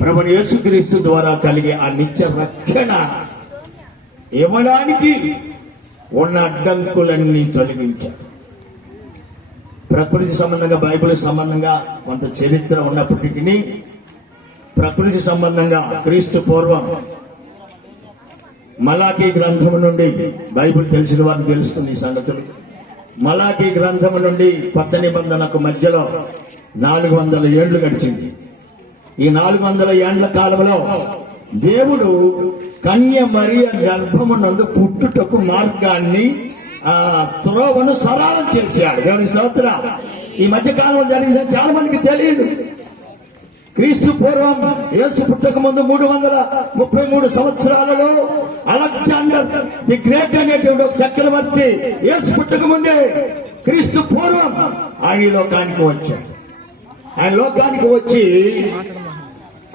ప్రభువు యేసుక్రీస్తు ద్వారా కలిగే ఆ నిత్య రక్షణ ఇవ్వడానికి ఉన్న అడ్డంకులన్నీ తొలగించాడు. ప్రకృతి సంబంధంగా, బైబిల్ సంబంధంగా కొంత చరిత్ర ఉన్నప్పటికీ ప్రకృతి సంబంధంగా క్రీస్తు పూర్వం మలాకీ గ్రంథము నుండి, బైబిల్ తెలిసిన వారికి తెలుస్తుంది ఈ సంగతులు, మలాకీ గ్రంథము నుండి కొత్త నిబంధనకు మధ్యలో 400 ఏళ్లు గడిచింది. ఈ 400 ఏండ్ల కాలంలో దేవుడు కన్య మరియ గర్భమునందు పుట్టుటకు మార్గాన్ని, త్రోవను సరళం చేశాడు. దేవుని స్తోత్రం. ఈ మధ్య కాలంలో జరిగింది చాలా మందికి తెలియదు. క్రీస్తు పూర్వం యేసు పుట్టక ముందు 333 సంవత్సరాలలో అలెగ్జాండర్ ది గ్రేట్ అనేటువంటి ఒక చక్రవర్తి యేసు పుట్టక ముందే క్రీస్తు పూర్వం ఆయన లోకానికి వచ్చాడు. ఆయన లోకానికి వచ్చి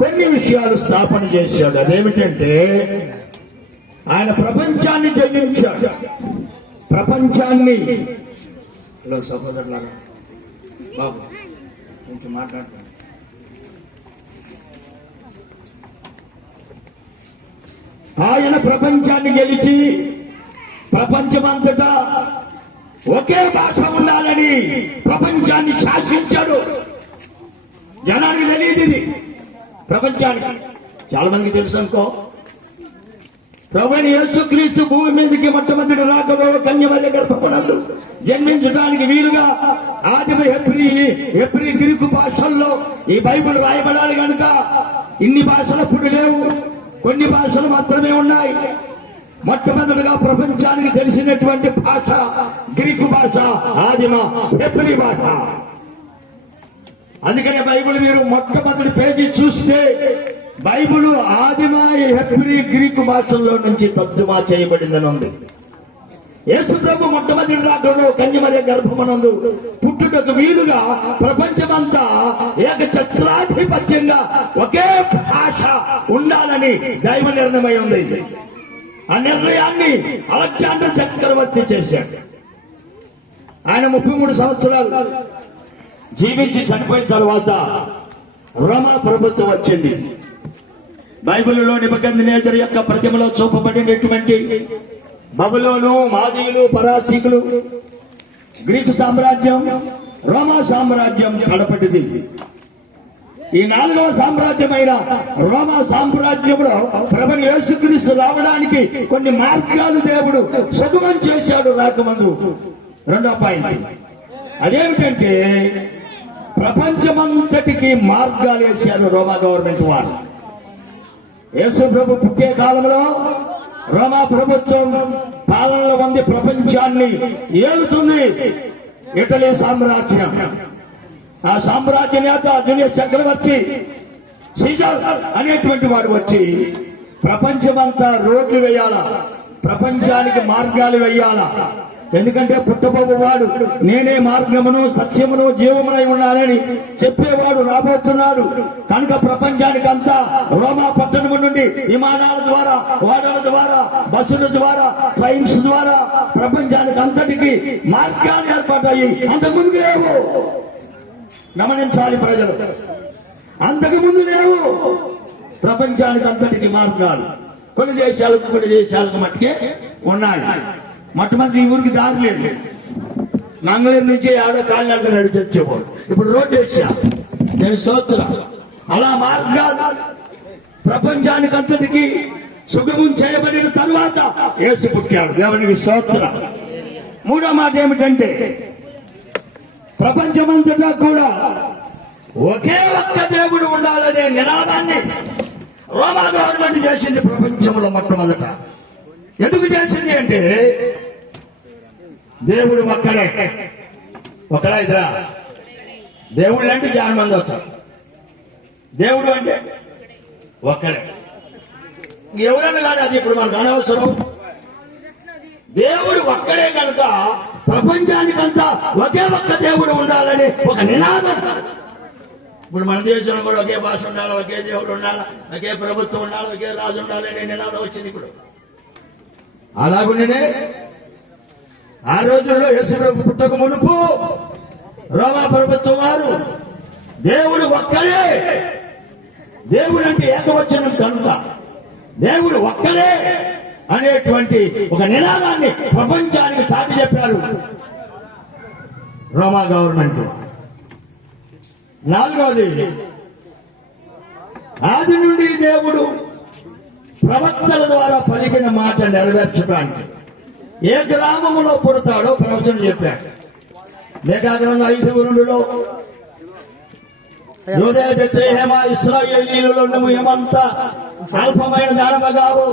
కొన్ని విషయాలు స్థాపన చేశాడు. అదేమిటంటే ఆయన ప్రపంచాన్ని జయించాడు. ప్రపంచాన్ని సహోదరులారా బాబు కొంచెం మాట్లాడతాను. ఆయన ప్రపంచాన్ని గెలిచి ప్రపంచమంతటా ఒకే భాష ఉండాలని ప్రపంచాన్ని శాసించాడు. జనానికి తెలియదు ఇది, ప్రపంచానికి. చాలా మందికి తెలుసు అనుకో. ప్రభువైన యేసుక్రీస్తు భూమి మీదకి మొట్టమొదటి రాకలో కన్యమర్య గర్భమునందు జన్మించడానికి వీలుగా ఆదిమ హెబ్రీ గ్రీకు భాషల్లో ఈ బైబిల్ రాయబడాలి కనుక ఇన్ని భాషలు ఇప్పుడు లేవు, కొన్ని భాషలు మాత్రమే ఉన్నాయి. మొట్టమొదటిగా ప్రపంచానికి తెలిసినటువంటి భాష గ్రీకు భాష, ఆదిమ హెబ్రీ భాష. అందుకనే బైబిల్ మీరు మొట్టమొదటి పేజీ చూస్తే బైబిల్ ఆదిమ హెబ్రీ గ్రీకు భాషల్లో నుంచి తర్జుమా చేయబడిందని ఉంది. యేసు ప్రభు మొట్టమొదటి రాకలో కన్యమర్య గర్భమునందు పుట్టుటకు వీలుగా ప్రపంచమంతా ఏకఛత్రాధిపత్యంగా ఒకే భాష ఉండాలని దైవ నిర్ణయం ఉంది. ఆ నిర్ణయాన్ని అలెగ్జాండర్ చక్రవర్తి చేశాడు. ఆయన 33 సంవత్సరాలు జీవించి చనిపోయిన తర్వాత రోమా ప్రభుత్వం వచ్చింది. బైబిల్లో నెబుకద్నెజరు యొక్క ప్రతిమలో చూపబడినటువంటి బబులోను, మాదీయులు, పరాసీకులు, గ్రీకు సామ్రాజ్యం, రోమా సామ్రాజ్యం కడపటిది. ఈ 4వ సామ్రాజ్యమైన రోమా సామ్రాజ్యంలో ప్రభువు యేసుక్రీస్తు రావడానికి కొన్ని మార్గాలు దేవుడు సుగమం చేశాడు. రాకముందు రెండో పాయింట్ అదేమిటంటే ప్రపంచమంతటికి మార్గాలు వేశారు రోమా గవర్నమెంట్ వారు. యేసు ప్రభు పుట్టే కాలంలో రోమా ప్రభుత్వం పాలనలో ఉంది, ప్రపంచాన్ని ఏలుతుంది. ఇటలీ సామ్రాజ్యం, ఆ సామ్రాజ్య నేత జూలియస్ చక్రవర్తి సీజర్ అనేటువంటి వాడు వచ్చి ప్రపంచమంతా రోడ్లు వేయాలా, ప్రపంచానికి మార్గాలు వేయాలా. ఎందుకంటే పుట్టబోవాడు నేనే మార్గమును సత్యమును జీవమునై ఉన్నానని చెప్పేవాడు రాబోతున్నాడు. కనుక ప్రపంచానికి అంతా రోమా పట్టణము నుండి విమానాల ద్వారా, ఓడల ద్వారా, బస్సుల ద్వారా, ట్రైన్స్ ద్వారా ప్రపంచానికి అంతటికి మార్గాలు ఏర్పడ్డాయి. అంతకుముందు లేవు. గమనించాలి ప్రజలు, అంతకుముందు లేవు ప్రపంచానికి అంతటికి మార్గాలు. కొన్ని దేశాలకు మట్టుకే ఉన్నాయి. మొట్టమొదటి ఈ ఊరికి దారి లేదు. మంగళూరు నుంచి ఆడో కాళ్ళంటే నడిచి వచ్చేవాడు. ఇప్పుడు రోడ్డు వేసా, నేను స్తోత్రం. అలా మార్గాలు ప్రపంచానికి అంతటికి సుగమం చేయబడిన తరువాత యేసు పుట్టాడు. దేవునికి స్తోత్రం. మూడో మాట ఏమిటంటే ప్రపంచమంతటా కూడా ఒకే ఒక్క దేవుడు ఉండాలనే నినాదాన్ని రోమా గవర్నమెంట్ చేసింది ప్రపంచంలో మొట్టమొదట. ఎందుకు చేసింది అంటే దేవుడు ఒక్కడే. ఒకడా ఇద్దరా? దేవుళ్ళు అంటే చాలా మంది అవుతారు. దేవుడు అంటే ఒక్కడే. ఎవరన్నా కానీ అది ఇప్పుడు మనకు అనవసరం. దేవుడు ఒక్కడే కనుక ప్రపంచానికంతా ఒకే ఒక్క దేవుడు ఉండాలని ఒక నినాదం. ఇప్పుడు మన దేశంలో కూడా ఒకే భాష ఉండాలి, ఒకే దేవుడు ఉండాలి, ఒకే ప్రభుత్వం ఉండాలి, ఒకే రాజు ఉండాలి అనే నినాదం వచ్చింది. ఇప్పుడు అలాగునే ఆ రోజుల్లో యేసు ప్రభు పుట్టక మునుపు రోమా ప్రభుత్వం వారు దేవుడు ఒక్కడే, దేవుడు అంటే ఏకవచనం కనుక దేవుడు ఒక్కడే అనేటువంటి ఒక నినాదాన్ని ప్రపంచానికి చాటి చెప్పారు రోమా గవర్నమెంట్. నాలుగవది, ఆది నుండి దేవుడు ప్రవక్తల ద్వారా పలికిన మాట నెరవేర్చడానికి ఏ గ్రామంలో పుడతాడో ప్రవచనం చెప్పాడు. లేఖాగ్రంథం 5:2 యూదయ బెత్లెహేమ ఇశ్రాయేలీయులలో నువ్వు ఏమంతా అల్పమైన దానమగావు,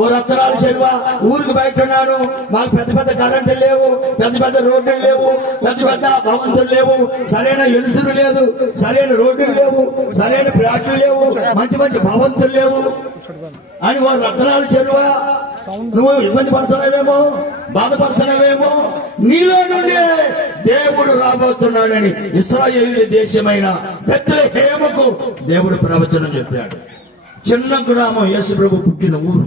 ఓ రత్నాల చెరువ, ఊరికి బయట ఉన్నాను, మాకు పెద్ద పెద్ద కరెంటు లేవు, పెద్ద పెద్ద రోడ్లు లేవు, పెద్ద పెద్ద భవంతులు లేవు, సరైన ఎలుతురు లేదు, సరైన రోడ్లు లేవు, సరైన ప్లాట్లు లేవు, మంచి మంచి భవంతులు లేవు అని ఓ రత్నాల చెరువ నువ్వు ఇబ్బంది పడుతున్నావేమో, బాధపడుతున్నావేమో, నీలో నుండి దేవుడు రాబోతున్నాడని ఇశ్రాయేలు దేశమైన బెత్లెహేముకు దేవుడు ప్రవచనం చెప్పాడు. చిన్న గ్రామం, యేసు ప్రభు పుట్టిన ఊరు.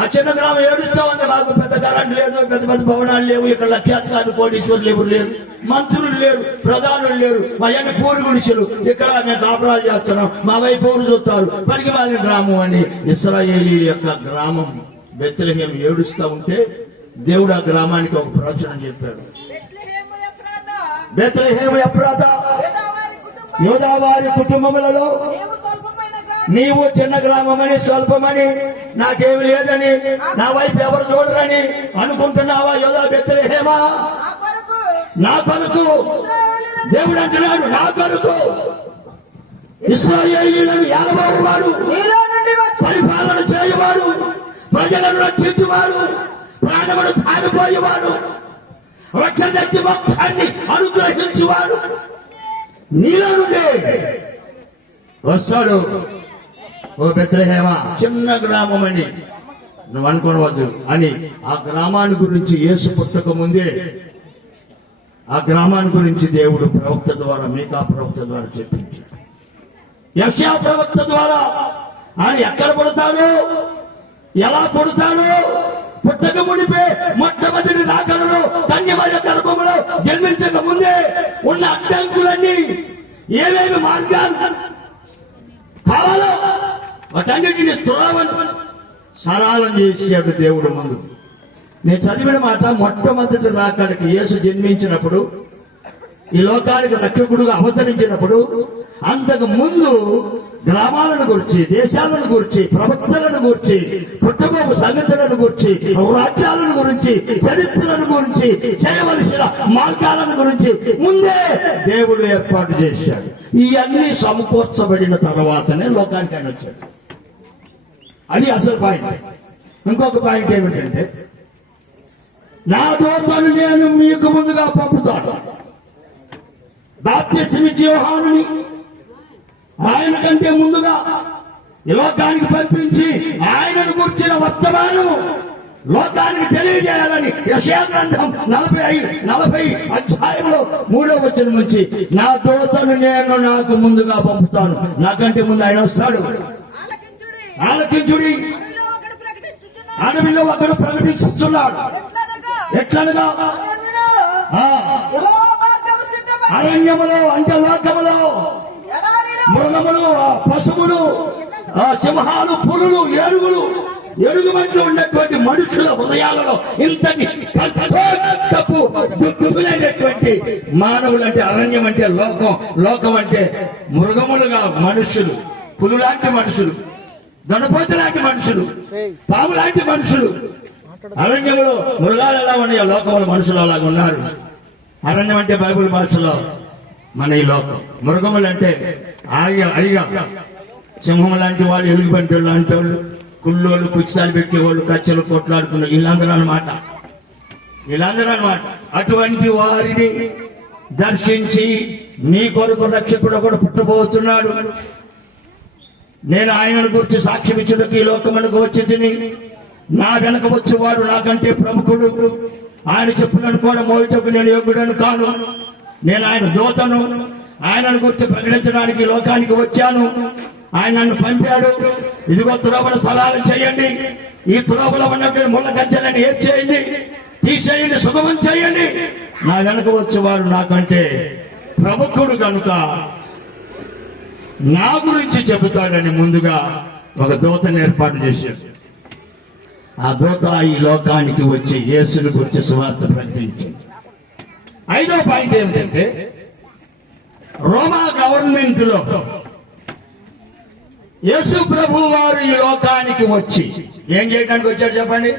ఆ చిన్న గ్రామం ఏడుస్తా ఉంది, మాకు పెద్ద కరెంట్ లేదు, పెద్ద పెద్ద భవనాలు లేవు, ఇక్కడ లక్షాధికారులు కోటీశ్వరులు ఎవరు లేరు, మంత్రులు లేరు, ప్రధానులు లేరు, మా అన్ని పూరు గుడిసెలు, ఇక్కడ మేము కాపురాలు చేస్తున్నాం, మా వైపు ఊరు చూస్తారు, పనికి మాలిన గ్రామం అని ఇశ్రాయేలీ యొక్క గ్రామం బెత్లెహేము ఏడుస్తా ఉంటే దేవుడు ఆ గ్రామానికి ఒక ప్రవచనం చెప్పాడు. బెత్లెహేము ఎఫ్రాతా, యోదావారి కుటుంబములలో నీవు చిన్న గ్రామమని, స్వల్పమని, నాకేమి లేదని, నా వైపు ఎవరు చూడరని అనుకుంటున్నావా? యోదా బెత్లెహేమా, నా కొరకు దేవుడు అంటున్నాడు, నా కొరకు ఇశ్రాయేలీయులను ఏలబోవాడు, పరిపాలన చేయవాడు, ప్రజలను రక్షించువాడు, ప్రాణమును తాడిపోయేవాడు, రక్షణ మొత్తాన్ని అనుగ్రహించువాడు నీలో నుండి వస్తాడు. ఓ బెత్లెహేమ, చిన్న గ్రామం అని నువ్వు అనుకోవద్దు అని ఆ గ్రామాన్ని గురించి యేసు పుట్టక ముందే ఆ గ్రామాన్ని గురించి దేవుడు ప్రవక్త ద్వారా, మీకా ప్రవక్త ద్వారా చెప్పించాడు. యెషయా ప్రవక్త ద్వారా ఆయన ఎక్కడ పుడతాడు, ఎలా పుడతాడు, పుట్టక మునిపే మొట్టమొదటి రాకడలో కన్యమయ గర్భంలో జన్మించక ముందే ఉన్న అడ్డంకులన్నీ, ఏమేమి మార్గాలు కావాలో వాటన్నిటిని త్రోవను సరళం చేసాడు దేవుడు ముందు. నేను చదివిన మాట, మొట్టమొదటి రాకడికి యేసు జన్మించినప్పుడు, ఈ లోకానికి రక్షకుడుగా అవతరించినప్పుడు, అంతకు ముందు గ్రామాలను గురించి, దేశాలను గురించి, ప్రవక్తలను గురించి, పుట్టబోపు సంగతులను గురించి, రాజ్యాలను గురించి, చరిత్రను గురించి, చేయవలసిన మార్గాలను గురించి ముందే దేవుడు ఏర్పాటు చేశాడు. ఇవన్నీ సమకూర్చబడిన తర్వాతనే లోకానికి ఆయన వచ్చాడు. అది అసలు పాయింట్. ఇంకొక పాయింట్ ఏమిటంటే, నా దూతను నేను మీకు ముందుగా పంపుతాను, బాప్తిస్మిచ్చే యోహానుని ఆయన కంటే ముందుగా ఈ లోకానికి పంపించి ఆయనను గురించిన వర్తమానము లోకానికి తెలియజేయాలని యెషయా గ్రంథం 40 అధ్యాయంలో 3వ వచనం నుంచి, నా దూతను నేను నాకు ముందుగా పంపుతాను, నాకంటే ముందు ఆయన వస్తాడు. ఆలకించుడి, అడవిలో ఒకడు ప్రకటిస్తున్నాడు. ఎట్లనగా అరణ్యములో అంటే లోకములో మృగములు, పశువులు, సింహాలు, పులులు, ఏనుగులు, ఎరుగుమంటూ ఉన్నటువంటి మనుషుల హృదయాలలో ఇంతటి దుఃఖులైనటువంటి మానవులు అంటే అరణ్యం అంటే లోకం, లోకం అంటే మృగములుగా మనుషులు, పులు లాంటి మనుషులు, గణపతి లాంటి మనుషులు, పాము లాంటి మనుషులు. అరణ్యంలో మృగాలు ఎలా ఉన్నాయో లోకంలో మనుషులు అలాగ ఉన్నారు. అరణ్యం అంటే బైబిల్ భాషలో మన ఈ లోకం. మృగములు అంటే అడిగా సింహం లాంటి వాళ్ళు, ఎలుగుబంటి లాంటి వాళ్ళు, కుళ్ళోళ్ళు, కుచ్చాలు పెట్టేవాళ్ళు, కచ్చలు కొట్లాడుకున్న వీళ్ళందరూ అనమాట. అటువంటి వారిని దర్శించి నీ కొరకు రక్షకుడు కూడా పుట్టబోతున్నాడు. నేను ఆయనను గురించి సాక్ష్యం ఇచ్చుటకు ఈ లోకమునకు వచ్చి, నా వెనక వచ్చేవాడు నాకంటే ప్రముఖుడు, ఆయన చెప్పులను కూడా మోయటకు నేను యోగ్యుడను కాను. నేను ఆయన దూతను, ఆయనను గురించి ప్రకటించడానికి లోకానికి వచ్చాను. ఆయన నన్ను పంపాడు. ఇదిగో త్రోవను సరళం చేయండి, ఈ త్రోవలో ఉన్నటువంటి ముళ్ళ గజ్జలను ఏర్చేయండి, తీసేయండి, సుగమం చేయండి. నా వెనక వచ్చేవాడు నాకంటే ప్రముఖుడు కనుక నా గురించి చెబుతాడని ముందుగా ఒక దూతను ఏర్పాటు చేశాడు. ఆ దూత ఈ లోకానికి వచ్చి యేసుని గురించి సువార్త ప్రకటించింది. 5వ పాయింట్ ఏమిటంటే, రోమా గవర్నమెంట్ లో యేసు ప్రభు వారు ఈ లోకానికి వచ్చి ఏం చేయడానికి వచ్చాడు చెప్పండి?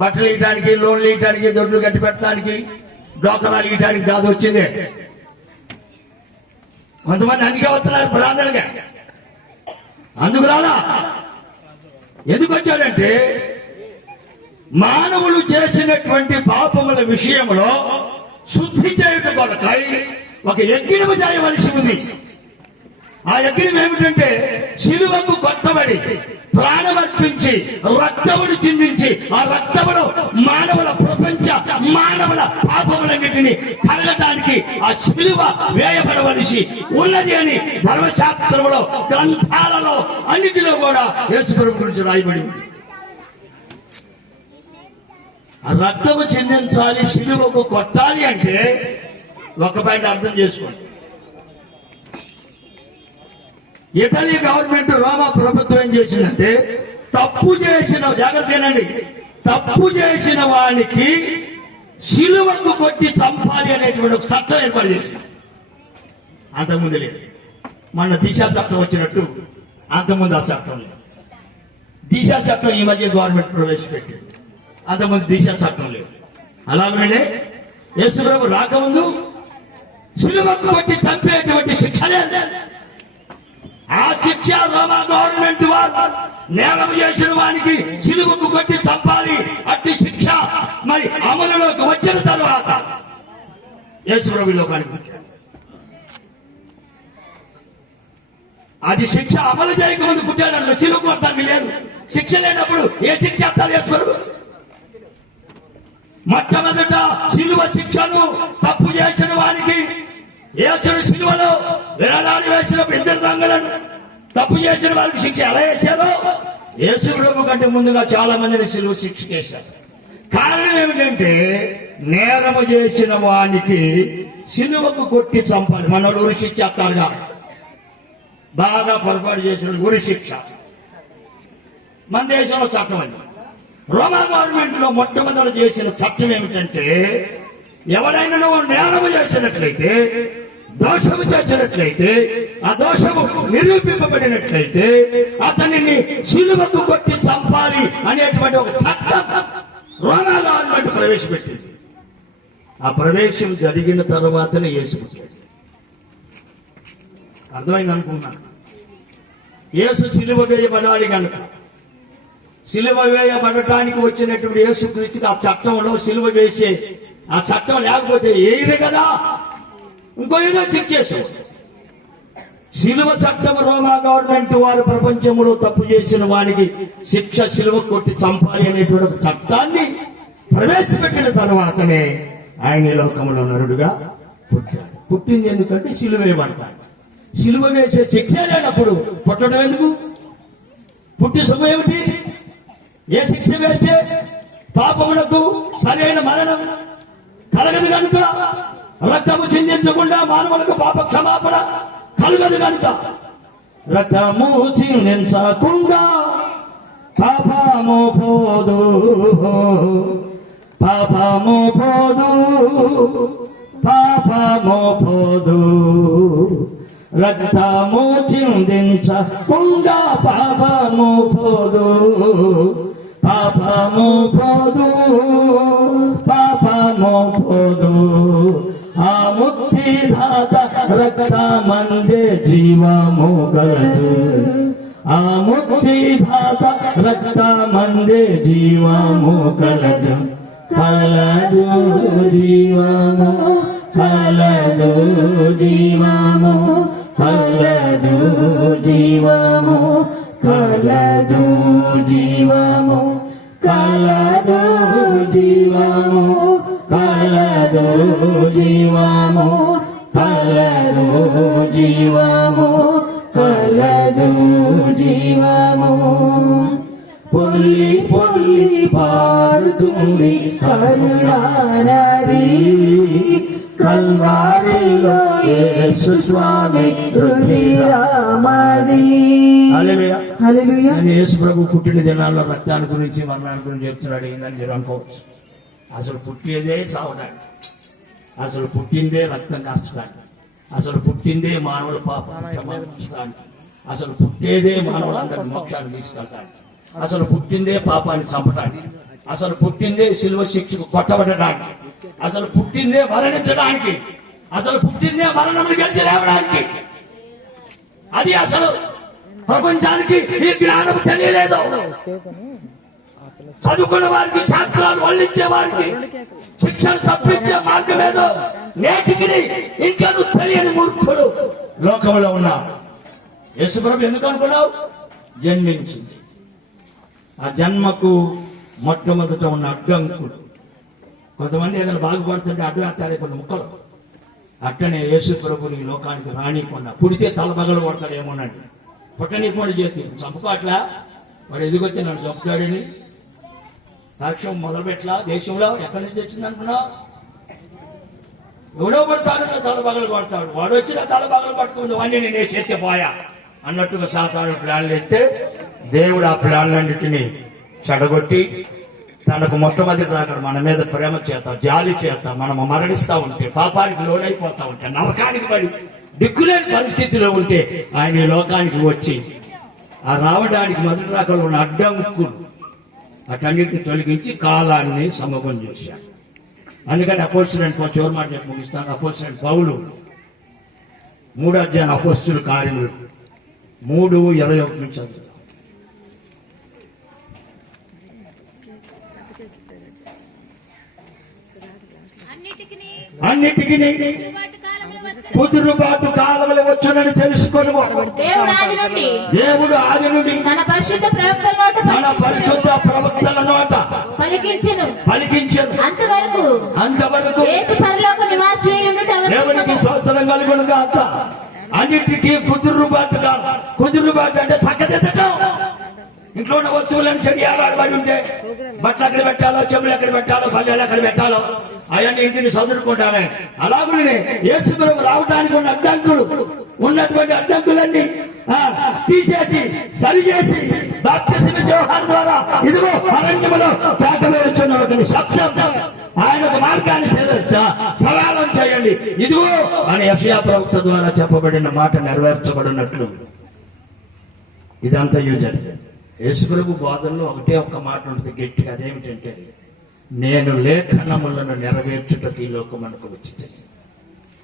బట్టలు ఇయటానికి, లోన్లు ఇయటానికి, దొడ్లు కట్టి పెట్టడానికి, డోకరాలు ఇయటానికి కాదు వచ్చింది. కొంతమంది అందుకే వస్తున్నారు బ్రాహ్మణులుగా, అందుకు రాలా. ఎందుకు వచ్చాడంటే, మానవులు చేసినటువంటి పాపముల విషయంలో శుద్ధి చేయుట కొరకై ఒక యజ్ఞము చేయవలసి ఉంది. ఆ యజ్ఞం ఏమిటంటే, శిలువకు కొట్టబడి ప్రాణమర్పించి రక్తమును చిందించి ఆ రక్తములో మానవుల పాపములన్నిటినీ కడగటానికి ఆ శిలువ వేయబడవలసి ఉన్నది అని ధర్మశాస్త్రంలో, గ్రంథాలలో అన్నిటిలో కూడా యేసుప్రభు గురించి రాయబడి ఉంది. ఆ రక్తము చిందించాలి, శిలువకు కొట్టాలి అంటే ఒక పాయింట్ అర్థం చేసుకోండి. ఇటలీ గవర్నమెంట్, రోమా ప్రభుత్వం ఏం చేసిందంటే, తప్పు చేసిన, జాగ్రత్తేనండి, తప్పు చేసిన వానికి శిలువకు కొట్టి చంపాలి అనేటువంటి ఒక చట్టం ఏర్పాటు చేసింది. అంతకుముందు లేదు. మన దిశా చట్టం వచ్చినట్టు అంతకుముందు ఆ చట్టం లేదు. దిశా చట్టం ఈ మధ్య గవర్నమెంట్ ప్రవేశపెట్టింది. అంతకుముందు దిశా చట్టం లేదు. అలాగనే యేసు ప్రభు రాకముందు శిలువకు కొట్టి చంపేటువంటి శిక్ష లేదు. ఆ శిక్ష రోమా గవర్నమెంట్ వారు నేరం చేసిన వానికి శిలువకు కొట్టి చంపాలి. అట్టి శిక్ష మరి అమలులోకి వచ్చిన తర్వాత యేసు ప్రభు లోకానికి వచ్చాడు. అది శిక్ష అమలు చేయకముందు పుట్టాడు. శిలువ కొడతానికి లేదు. శిక్ష లేనప్పుడు ఏ శిక్ష చేస్తారు యేసు ప్రభు? మొట్టమొదట శిలువ శిక్షను తప్పు చేసిన వానికి యేసుడు శిలువలో విరలాడి వేసినప్పుడు ఇద్దరు దొంగలను తప్పు చేసిన వారికి శిక్ష ఎలా వేశారో, యేసు ప్రభు కంటే ముందుగా చాలా మందిని శిలువ శిక్ష చేశారు. కారణం ఏమిటంటే, నేరము చేసిన వానికి శిలువకు కొట్టి చంపాలి. మన ఉరి శిక్ష చేస్తారుగా, బాగా పొరపాటు చేసిన ఉరి శిక్ష మన దేశంలో చట్టం అది. రోమా గవర్నమెంట్ లో మొట్టమొదట చేసిన చట్టం ఏమిటంటే, ఎవరైనా నేరము చేసినట్లయితే, దోషము చేసినట్లయితే, ఆ దోషము నిరూపింపబడినట్లయితే అతనిని శిలువకు కొట్టి చంపాలి అనేటువంటి ఒక చట్టం రోమా గవర్నమెంట్ ప్రవేశపెట్టింది. ఆ ప్రవేశం జరిగిన తర్వాతనే యేసు పుట్టాడు. అర్థమైంది అనుకున్నాను. యేసు శిలువ వేయబడాలి కనుక, శిలువ వేయబడటానికి వచ్చినటువంటి యేసు క్రీస్తుకి ఆ చట్టంలో శిలువ వేసే ఆ చట్టం లేకపోతే ఏది కదా, ఇంకో ఏదో శిక్షేశారు. శిలువ చట్టం రోమా గవర్నమెంట్ వారు ప్రపంచంలో తప్పు చేసిన వానికి శిక్ష శిలువ కొట్టి చంపాలి అనేటువంటి చట్టాన్ని ప్రవేశపెట్టిన తర్వాతనే ఆయన ఈ లోకంలో నరుడుగా పుట్టాడు. పుట్టింది ఎందుకంటే శిలువ వేయబడతాడు. శిలువ వేసే శిక్ష లేనప్పుడు పుట్టడం ఎందుకు? పుట్టి శుభం ఏమిటి? ఏ శిక్ష వేసే పాపములకు సరైన మరణం కలగదు కనుక, రక్తము చిందించకుండా మానవులకు పాప క్షమాపణ కలగదు కనుక, రక్తము చిందించకుండా పాపము పోదు, పాపము పోదు, పాపము పోదు. రక్తము చిందించకుండా పాపము పోదు, పాపము పోదు, పాపము పోదు. ఆ ముక్తిదాత రక్తమందే జీవము గలదు, ఆ ముక్తిదాత రక్తమందే జీవము కలదు, కలదు జీవము, కలదు జీవము, కలదు జీవము, కలదు జీవము, కలదు జీవము, కలదు జీవము, కలదు జీవము, కలదు జీవము. పొల్లి పొల్లి పారుతుంది కరుణా నది, కల్వారిలో యేసు స్వామి రుధిరమది. హల్లెలూయా. హల్లెలూయా. యేసు ప్రభు పుట్టిన దినాల్లో రక్తాన్ని గురించి మరణాన్ని గురించి చెప్తున్నాడు ఏందని మీరు అనుకోవచ్చు. అసలు పుట్టేదే సావడానికి, అసలు పుట్టిందే రక్తం కార్చడానికి, అసలు పుట్టిందే మానవుల పాపం క్షమించడానికి, అసలు పుట్టేదే మానవులందరి మోక్షాన్ని తీసుకెళ్ళడానికి, అసలు పుట్టిందే పాపాన్ని చంపడానికి, అసలు పుట్టిందే శిలువ శిక్షకు కొట్టబడడానికి, అసలు పుట్టిందే మరణించడానికి, అసలు పుట్టిందే మరణములు గెలిచి లేవడానికి. అది అసలు ప్రపంచానికి ఈ జ్ఞానం తెలియలేదు. చదువుకున్న వారికి, శాస్త్రాలు వల్లించే వారికి శిక్షణ తప్పించే మార్గం ఏదో నేటికి ఇంకా తెలియని మూర్ఖులు లోకంలో ఉన్నారు. యేసుప్రభు ఎందుకు అనుకున్నావు? జన్మించింది. ఆ జన్మకు మొట్టమొదట ఉన్న అడ్డంకులు. కొంతమంది ఏదైనా బాగుపడుతుంటే అడ్డు వేస్తారు కొన్ని ముక్కలు. అట్టనే యేసు ప్రభుని ఈ లోకానికి రానికుండా పుడితే తలబగలు కొడతాడేమోనండి. పుట్టనీకుండా చేతి చంపుకోట్లా వాడు ఎదిగొచ్చి నన్ను చంపుతాడని సాక్ష్యం మొదలుపెట్లా. దేశంలో ఎక్కడి నుంచి వచ్చింది అనుకున్నావు? ఎవడో పడతాడు నా తలబగలు కొడతాడు. వాడు వచ్చి నా తలబగలు పట్టుకుంది వాడిని నేనే చేతిపోయా అన్నట్టుగా సాతాను ప్లాన్లు ఎత్తే దేవుడు ఆ ప్లాన్లన్నిటినీ చెడగొట్టి తనకు మొట్టమొదటి రాకడు మన మీద ప్రేమ చేత, జాలి చేత మనము మరణిస్తా ఉంటే, పాపానికి లోనైపోతా ఉంటే, నరకానికి పడి దిక్కులేని పరిస్థితిలో ఉంటే ఆయన ఈ లోకానికి వచ్చి ఆ రావడానికి మొదటి రాకలు ఉన్న అడ్డంకులు అటన్నిటిని తొలగించి కాలాన్ని సమగం చేశాడు. అందుకని అపోస్తలుడైన పౌలు చివరి మాట చెప్పి ముగిస్తాను. అపోస్తలుడైన పౌలు 3వ అధ్యాయం అపోస్తలుల కార్యములు 3:21 నుంచి చదువుతాం. అన్నిటికీ కుదురుబాటు కాలములు వచ్చునని తెలుసుకొని దేవుడు ఆది నుండి మన పరిశుద్ధ ప్రవక్తల నోట పలికించెను. అంతవరకు దేవునికి స్తోత్రం కలుగును గాక. అన్నిటికీ కుదురుబాటు అంటే చక్కదిద్దటం. ఇంట్లో ఉన్న వస్తువులను చెడి ఆడబడి ఉంటే బట్టలు ఎక్కడ పెట్టాలో, చెవులు ఎక్కడ పెట్టాలో, పల్లెలు ఎక్కడ పెట్టాలో అవన్నీ ఇంటిని చదువుకుంటానే. అలాగే యేసు ప్రభు రావడానికి ఉన్న అడ్డంకులు, ఉన్నటువంటి అడ్డంకులన్నీ తీసేసి సరిచేసి బాప్తిస్మ యోహాను ద్వారా ఇదిగో అరణ్యములో పేకవేస్తున్న ఒక శబ్దం, ఆయనకు మార్గాన్ని సరళం చేయండి ఇదిగో అని యెషయా ప్రవక్త ద్వారా చెప్పబడిన మాట నెరవేర్చబడినట్లు ఇదంతా జరిగింది. యేసుప్రభు బోధనలో ఒకటే ఒక్క మాట ఉంటుంది గట్టిగా. అదేమిటంటే, నేను లేఖనములను నెరవేర్చుటకు ఈ లోకమునకు వచ్చింది.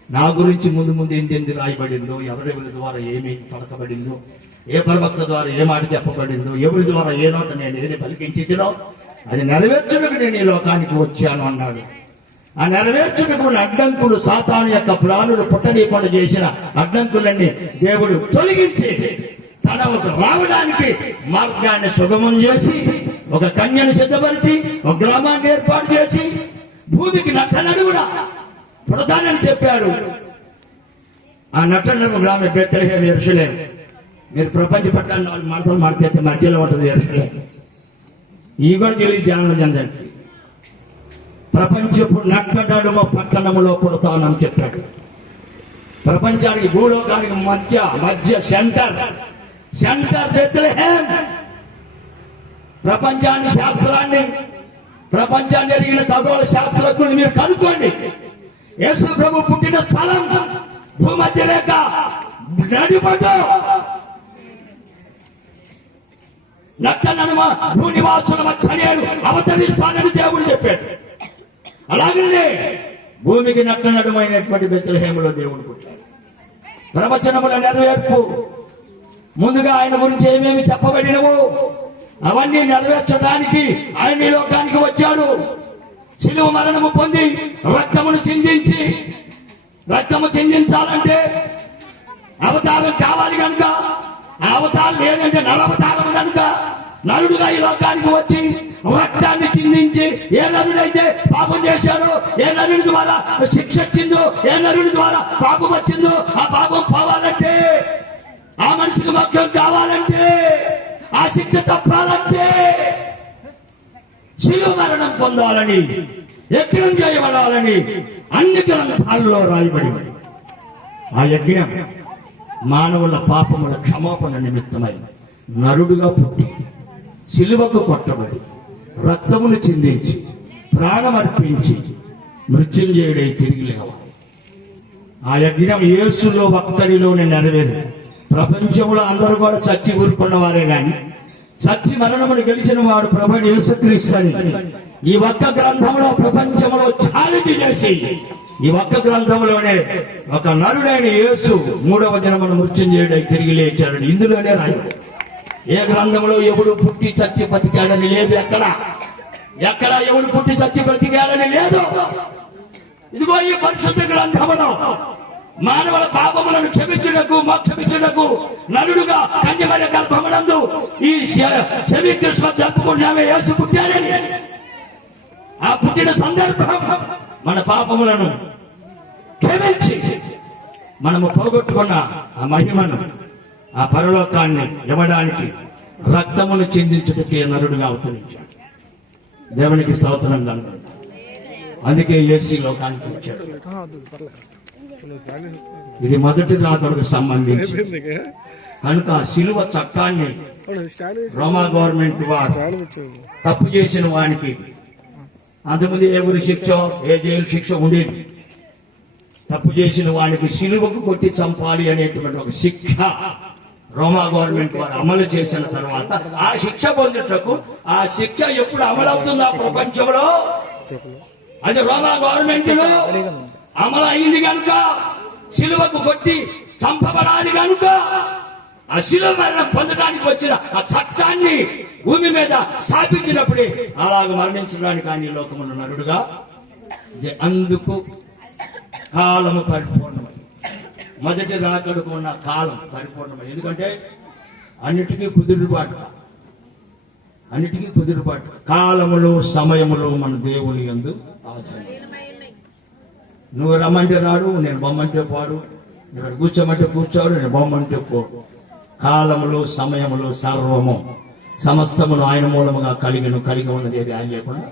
నా గురించి ముందు ఎందెంది రాయబడిందో, ఎవరెవరి ద్వారా ఏమి పలకబడిందో, ఏ ప్రవక్త ద్వారా ఏ మాట చెప్పబడిందో, ఎవరి ద్వారా ఏ నోట నేను ఏది పలికించినో అది నెరవేర్చుటకు నేను ఈ లోకానికి వచ్చాను అన్నాడు. ఆ నెరవేర్చుటకు అడ్డంకులు, సాతాను యొక్క ప్లానులు పుట్టనీయకుండా చేసిన అడ్డంకులన్నీ దేవుడు తొలగించి తన రావడానికి మార్గాన్ని సుగమం చేసి, ఒక కన్యను సిద్ధపరిచి, ఒక గ్రామాన్ని ఏర్పాటు చేసి, భూమికి నట్టనడుగున పుడతానని చెప్పాడు. ఆ నట్టనడుగు గ్రామం బెత్లెహేం, యెరూషలేం. మీరు ప్రపంచ పట్టణాన్ని 4 మడతలు మడతైతే మధ్యలో ఉంటుంది యెరూషలేం. ఈ కూడా తెలియదు జనానికి. ప్రపంచపు నట్టనడుమ పట్టణములో పుడతానని చెప్పాడు. ప్రపంచానికి, భూలోకానికి మధ్య సెంటర్ బెత్లెహేం. ప్రపంచాన్ని, శాస్త్రాన్ని, ప్రపంచాన్ని ఎరిగిన ఖగోళ శాస్త్రజ్ఞుని మీరు కనుక్కోండి. యేసు ప్రభు పుట్టిన స్థలం భూమధ్య రేఖ నడిపడు నట్టనడుమ భూనివాసుల మధ్య నేను అవతరిస్తానని దేవుడు చెప్పాడు. అలాగనే భూమికి నట్టనడుమైనటువంటి బెత్లెహేములో దేవుడు పుట్టాడు. ప్రవచనముల నెరవేర్పు, ముందుగా ఆయన గురించి ఏమేమి చెప్పబడినవో అవన్నీ నెరవేర్చడానికి ఆయన ఈ లోకానికి వచ్చాడు. శిలువ మరణము పొంది రక్తమును చిందించి, రక్తము చిందించాలంటే అవతారం కావాలి కనుక, ఆ అవతారం ఏదంటే నరవతారం కనుక నరుడుగా ఈ లోకానికి వచ్చి రక్తాన్ని చిందించి, ఏ నరుడైతే పాపం చేశాడో, ఏ నరుడి ద్వారా శిక్ష వచ్చిందో, ఏ నరుడి ద్వారా పాపం వచ్చిందో ఆ పాపం పోవాలంటే, ఆ మనిషికి మోక్షం కావాలంటే, ఆ శిక్ష తప్పాలంటే శిలువ మరణం పొందాలని, యజ్ఞం చేయబడాలని అన్ని గ్రంథాల్లో రాయబడి ఆ యజ్ఞం మానవుల పాపముల క్షమాపణ నిమిత్తమై నరుడుగా పుట్టి సిలువకు కొట్టబడి రక్తమును చిందించి ప్రాణమర్పించి మృత్యుంజయుడై తిరిగి లేవాలి. ఆ యజ్ఞం యేసులో ఒక్కడిలోనే నెరవేరు. ప్రపంచంలో అందరూ కూడా చచ్చి ఊరుకున్న వారే గాని చచ్చి మరణమును గెలిచిన వాడు ప్రభువైన యేసుక్రీస్తు అని ఈ ఒక్క గ్రంథంలో ప్రపంచంలో ఛాలెంజ్ చేసి ఈ ఒక్క గ్రంథంలోనే ఒక నరుడైన యేసు 3వ దినమున మృత్యుంజయుడై తిరిగి లేచాడని ఇందులోనే రాయడు. ఏ గ్రంథంలో ఎవడు పుట్టి చచ్చి బతికాడని లేదు. ఎక్కడ ఎవడు పుట్టి చచ్చి బ్రతికాడని లేదు. ఇదిగో ఈ పరిశుద్ధ గ్రంథములో మానవుల పాపములను క్షమించుటకు మోక్షమిచ్చుటకు నరుడుగా కన్యమర్య గర్భమునందు ఈ శమి క్రిస్మస్ జరుపుకుంటున్నామే యేసు పుట్టాడని. ఆ పుట్టిన సందర్భం మన పాపములను క్షమించి మనము పోగొట్టుకున్న ఆ మహిమను ఆ పరలోకాన్ని ఇవ్వడానికి రక్తమును చిందించుటకే నరుడుగా అవతరించాడు. దేవునికి స్తోత్రం కలుగును. అందుకే యేసు లోకానికి వచ్చాడు. ఇది మొదటి రాకడకు సంబంధించి కనుక ఆ శిలువ చట్టాన్ని రోమా గవర్నమెంట్ వారు తప్పు చేసిన వానికి అంతకుముందు ఏ ఊరి శిక్ష ఏ జైలు శిక్ష ఉండేది. తప్పు చేసిన వానికి శిలువకు కొట్టి చంపాలి అనేటువంటి ఒక శిక్ష రోమా గవర్నమెంట్ వారు అమలు చేసిన తర్వాత ఆ శిక్ష పొందుటకు ఆ శిక్ష ఎప్పుడు అమలు అవుతుందా ప్రపంచంలో? అది రోమా గవర్నమెంట్ లో అమలు అయింది కనుక శిలువకు కొట్టి చంపబడాలి కనుక ఆ శిలువ మరణం పొందడానికి వచ్చిన ఆ చట్టాన్ని భూమి మీద స్థాపించినప్పుడే అలాగ మరణించడానికి ఆయన లోకమున్న నరుడుగా అందుకు కాలము పరిపూర్ణమై మొదటి రాకడకు ఉన్న కాలం పరిపూర్ణమై. ఎందుకంటే అన్నిటికీ కుదురుబాటు కాలములు సమయములు మన దేవుని యందు ఆచరణ. నువ్వు రమ్మంటే రాడు, నేను బొమ్మంటే పాడు, ఇక్కడ కూర్చోమంటే కూర్చోడు, నేను బొమ్మంటే పో. కాలములు సమయములు సర్వము సమస్తమును ఆయన మూలముగా కలిగి ఉన్నది ఏది ఆయన లేకుండా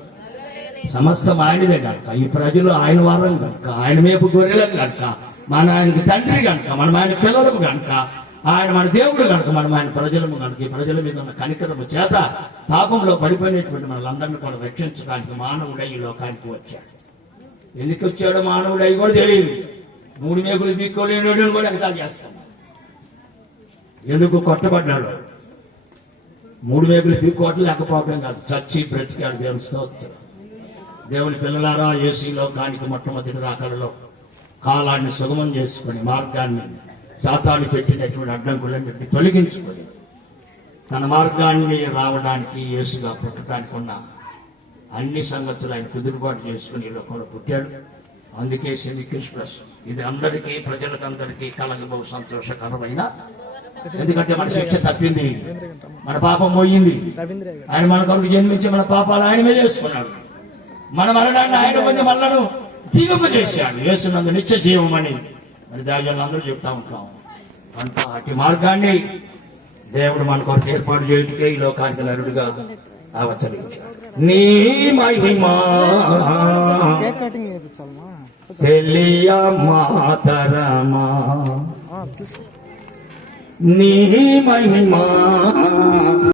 సమస్తం ఆయనదే కనుక ఈ ప్రజలు ఆయన వారం కనుక ఆయన మేపు గొర్రెలకు కనుక మన ఆయనకి తండ్రి కనుక మనం ఆయన పిల్లలకు కనుక ఆయన మన దేవుడు కనుక మనం ఆయన ప్రజలము కనుక ఈ ప్రజల మీద ఉన్న కనికరము చేత పాపంలో పడిపోయినటువంటి మనలందరినీ కూడా రక్షించడానికి మానవుడై ఈ లోకానికి వచ్చాడు. ఎందుకు వచ్చాడో మానవుడై కూడా తెలియదు. 3 మేకులు బీక్కోలేని కూడా ఎగతాళి చేస్తాం. ఎందుకు కొట్టబడ్డాడు? 3 మేకులు బీక్కోవటం లేకపోవడం కాదు, చచ్చి బ్రతికాడు. దేవుని స్తోత్రం. దేవుని పిల్లలారా, యేసు లోకానికి మొట్టమొదటి రాకడలో కాలాన్ని సుగమం చేసుకుని మార్గాన్ని సాతాను పెట్టినటువంటి అడ్డంకులన్నింటినీ తొలగించుకొని తన మార్గాన్ని రావడానికి యేసుగా పుట్టడానికి ఉన్న అన్ని సంగతులు ఆయన కుదురుబాటు చేసుకుని లోకంలో పుట్టాడు. అందుకే సెమీ క్రిస్మస్ ఇది అందరికీ ప్రజలకందరికీ కలగబో సంతోషకరమైన. ఎందుకంటే మన శిక్ష తప్పింది, మన పాపం పోయింది. ఆయన మన కొరకు జన్మించి మన పాపాలు ఆయన మీద వేసుకున్నాడు. మన మరణాన్ని ఆయన పొంది మనలను జీవింపజేశాడు. యేసునందు నిత్య జీవమని మరి దాని అందరూ చెప్తా ఉంటాం. అంటే అటు మార్గాన్ని దేవుడు మన కొరకు ఏర్పాటు చేయటకే ఈ లోకానికి నరుడుగా అవతరించాడు. నీ మహిమా తెలియ మాతరమా, నీ మహిమా